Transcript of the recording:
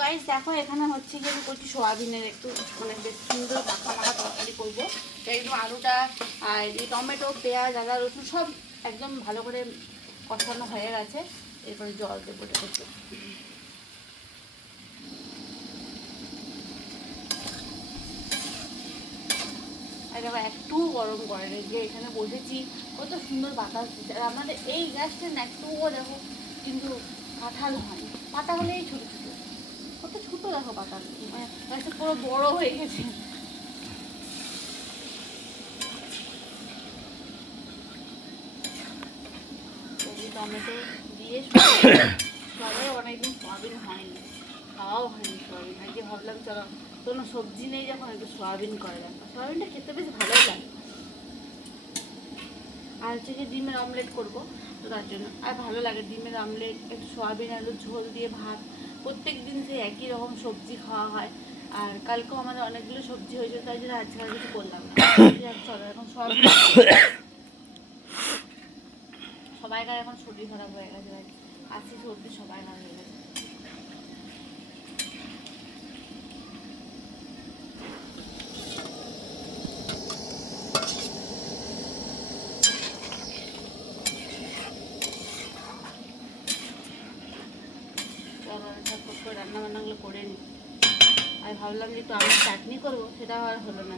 Guys দেখো এখানে হচ্ছে কি আমি করছি সোয়াবিনের একটু মানে বেশ সুন্দর মাখা মাখা তরকারি করবো। একদম আলুটা আর এই টমেটো পেঁয়াজ আদা রসুন সব একদম ভালো করে কষানো হয়ে গেছে। এরপরে জল দেবো একটু। আর দেখো একটু গরম করে রেখে এখানে বসেছি, কত সুন্দর বাতাস দিচ্ছে। আর আমাদের এই গাছটা না একটুও দেখো কিন্তু কাঁঠাল হয়, পাতা হলে এই ছোটো ছোটো, কত ছোটো দেখো পাতা, মানে গাছটা পুরো বড় হয়ে গেছে। টমেটো দিয়ে সবাই অনেকদিন সয়াবিন হয়নি, খাওয়াও হয়নি সয়াবিন। আজকে ভাবলাম চলো কোনো সবজি নেই যখন একটু সয়াবিন করে রাখবো, সয়াবিনটা খেতে বেশ ভালোই লাগে। আর হচ্ছে কি ডিমের অমলেট করবো, তো তার জন্য আর ভালো লাগে ডিমের অমলেট, একটু সয়াবিন আলুর ঝোল দিয়ে ভাত। প্রত্যেক দিন সেই একই রকম সবজি খাওয়া হয়, আর কালকেও আমাদের অনেকগুলো সবজি হয়েছে, তাই জন্য আজকে আর কিছু করলাম না। চলো এখন সয়াবিন, সবাইকার এখন শরীর খারাপ হয়ে গেছে, কাশি সর্দি সবাই খারাপ হয়ে গেছে। রান্না বান্নাগুলো করে নিই। আর ভাবলাম যে একটু আমের চাটনি করবো, সেটাও আর হলো না।